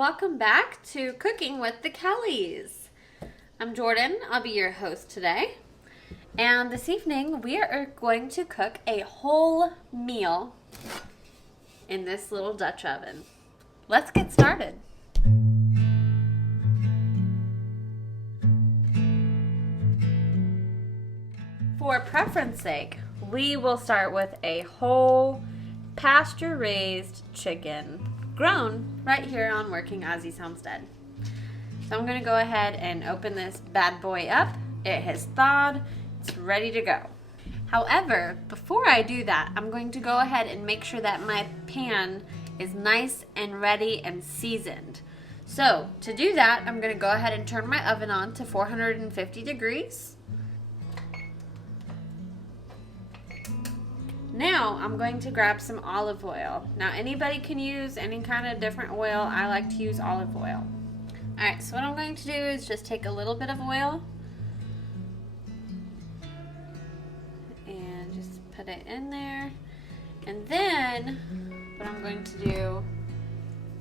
welcome back to Cooking with the Kellys. I'm Jordan, I'll be your host today. And this evening we are going to cook a whole meal in this little Dutch oven. Let's get started. For preference sake, we will start with a whole pasture-raised chicken grown right here on Working Aussie Homestead. So I'm going to go ahead and open this bad boy up. It has thawed. It's ready to go. However, before I do that, I'm going to go ahead and make sure that my pan is nice and ready and seasoned. So to do that, I'm going to go ahead and turn my oven on to 450 degrees. Now I'm going to grab some olive oil. Now anybody can use any kind of different oil. I like to use olive oil. Alright, so what I'm going to do is just take a little bit of oil and just put it in there. And then what I'm going to do,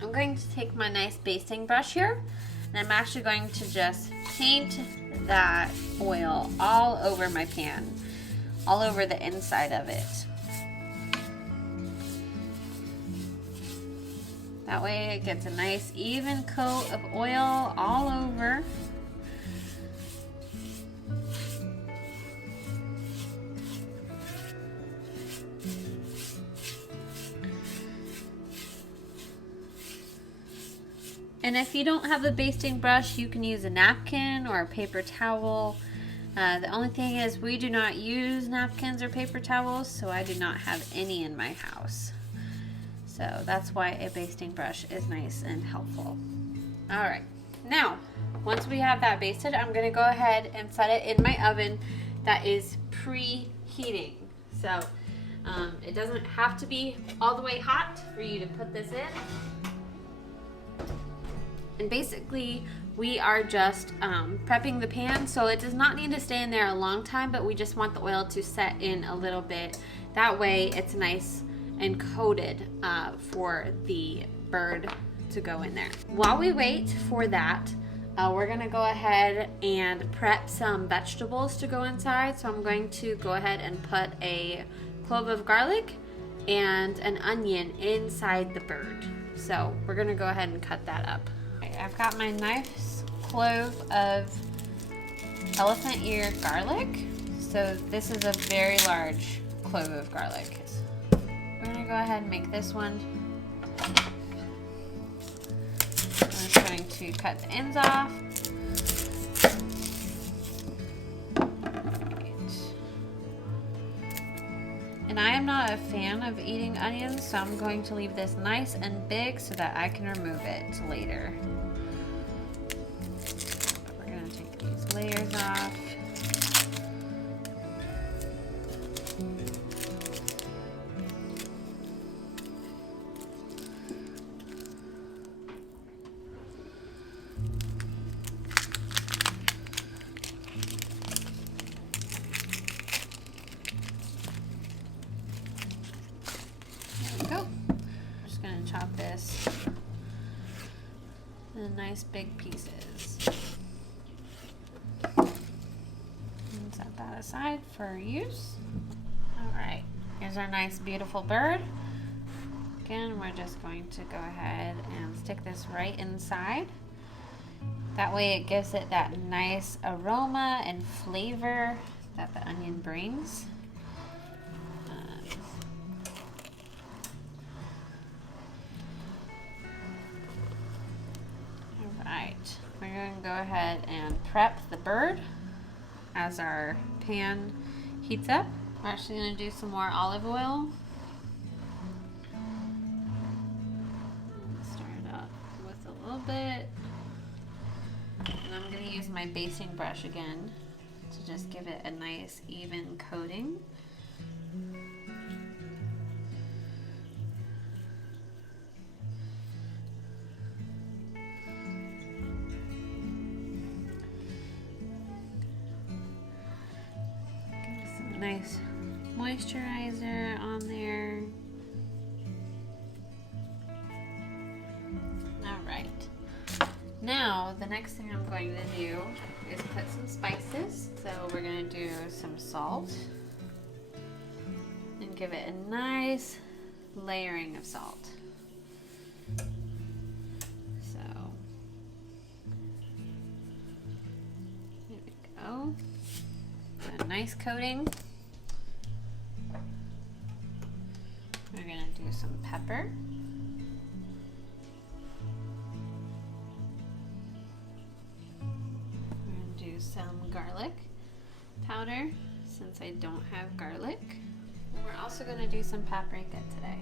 I'm going to take my nice basting brush here and I'm actually going to just paint that oil all over my pan, all over the inside of it. That way it gets a nice even coat of oil all over. And if you don't have a basting brush, you can use a napkin or a paper towel. The only thing is we do not use napkins or paper towels, so I do not have any in my house. So that's why a basting brush is nice and helpful. All right, now once we have that basted, I'm gonna go ahead and set it in my oven that is preheating. So it doesn't have to be all the way hot for you to put this in. And basically we are just prepping the pan, so it does not need to stay in there a long time, but we just want the oil to set in a little bit. That way it's nice and coated for the bird to go in there. While we wait for that, we're gonna go ahead and prep some vegetables to go inside. So I'm going to go ahead and put a clove of garlic and an onion inside the bird. So we're gonna go ahead and cut that up. Okay, I've got my nice clove of elephant ear garlic. So this is a very large clove of garlic. We're going to go ahead and make this one. I'm just going to cut the ends off. Right. And I am not a fan of eating onions, so I'm going to leave this nice and big so that I can remove it later. We're going to take these layers off. Chop this in nice big pieces. And set that aside for use. Alright, here's our nice beautiful bird. Again, we're just going to go ahead and stick this right inside. That way it gives it that nice aroma and flavor that the onion brings. Alright, we're going to go ahead and prep the bird as our pan heats up. We're actually going to do some more olive oil. Start it up with a little bit. And I'm going to use my basting brush again to just give it a nice even coating. Nice moisturizer on there. All right. Now, the next thing I'm going to do is put some spices. So we're going to do some salt and give it a nice layering of salt. So, there we go. A nice coating. We're going to do some pepper. Some garlic powder since I don't have garlic. And we're also going to do some paprika today.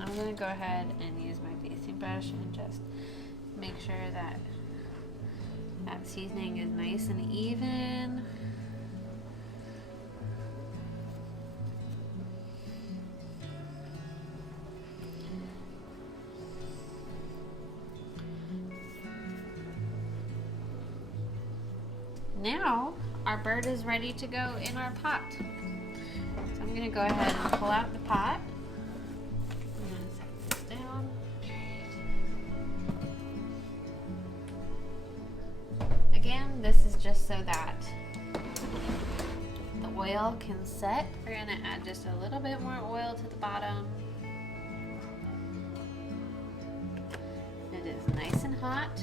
I'm going to go ahead and use my basting brush and just make sure that that seasoning is nice and even. Now our bird is ready to go in our pot. So I'm going to go ahead and pull out the pot. I'm going to set this down. Again, this is just so that the oil can set. We're going to add just a little bit more oil to the bottom. It is nice and hot.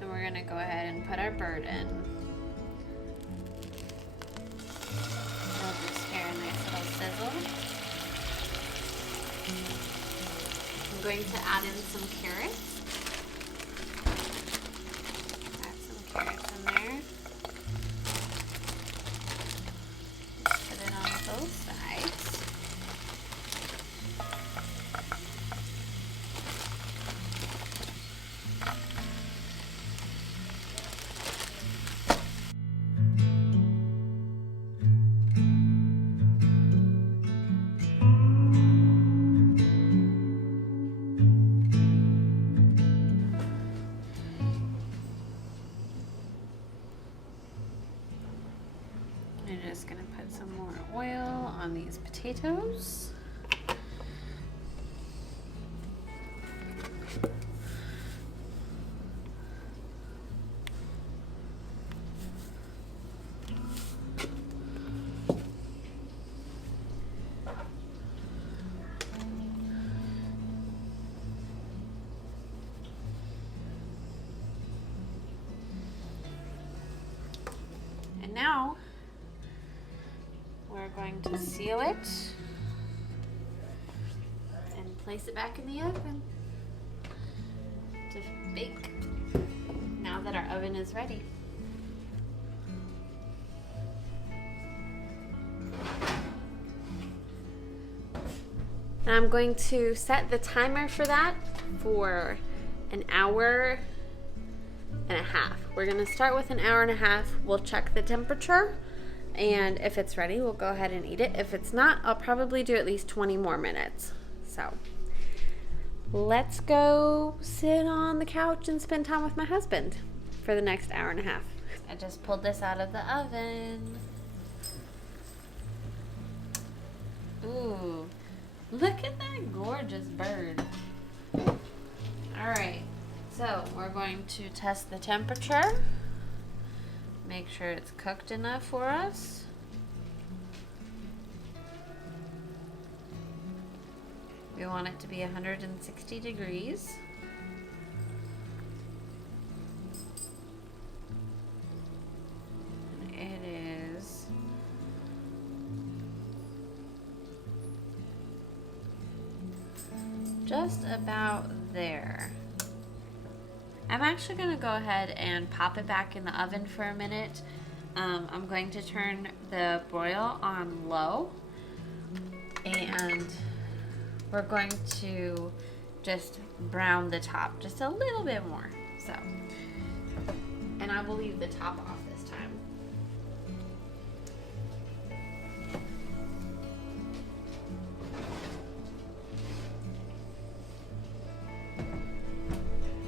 And we're going to go ahead and put our bird in. It'll just hear a nice little sizzle. I'm going to add in some carrots. Add some carrots in there. Put it on both sides. I'm just going to put some more oil on these potatoes. And now we're going to seal it and place it back in the oven to bake now that our oven is ready. And I'm going to set the timer for that for an hour and a half. We're going to start with an hour and a half. We'll check the temperature. And if it's ready, we'll go ahead and eat it. If it's not, I'll probably do at least 20 more minutes. So let's go sit on the couch and spend time with my husband for the next hour and a half. I just pulled this out of the oven. Ooh, look at that gorgeous bird. All right, so we're going to test the temperature. Make sure it's cooked enough for us. We want it to be 160 degrees. And it is just about there. I'm actually going to go ahead and pop it back in the oven for a minute. I'm going to turn the broil on low, and we're going to just brown the top just a little bit more. So, and I will leave the top off this time.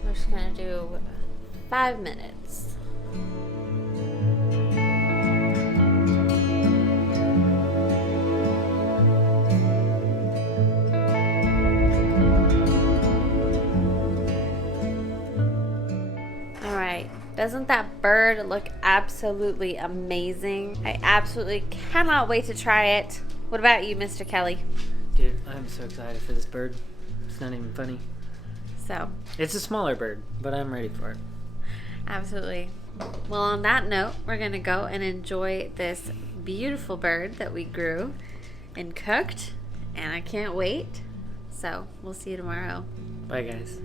We're just gonna do 5 minutes. Doesn't that bird look absolutely amazing? I absolutely cannot wait to try it. What about you, Mr. Kelly? Dude, I'm so excited for this bird. It's not even funny. So, It's a smaller bird, but I'm ready for it. absolutely. Well, on that note, we're going to go and enjoy this beautiful bird that we grew and cooked, and I can't wait. So, we'll see you tomorrow. Bye, guys.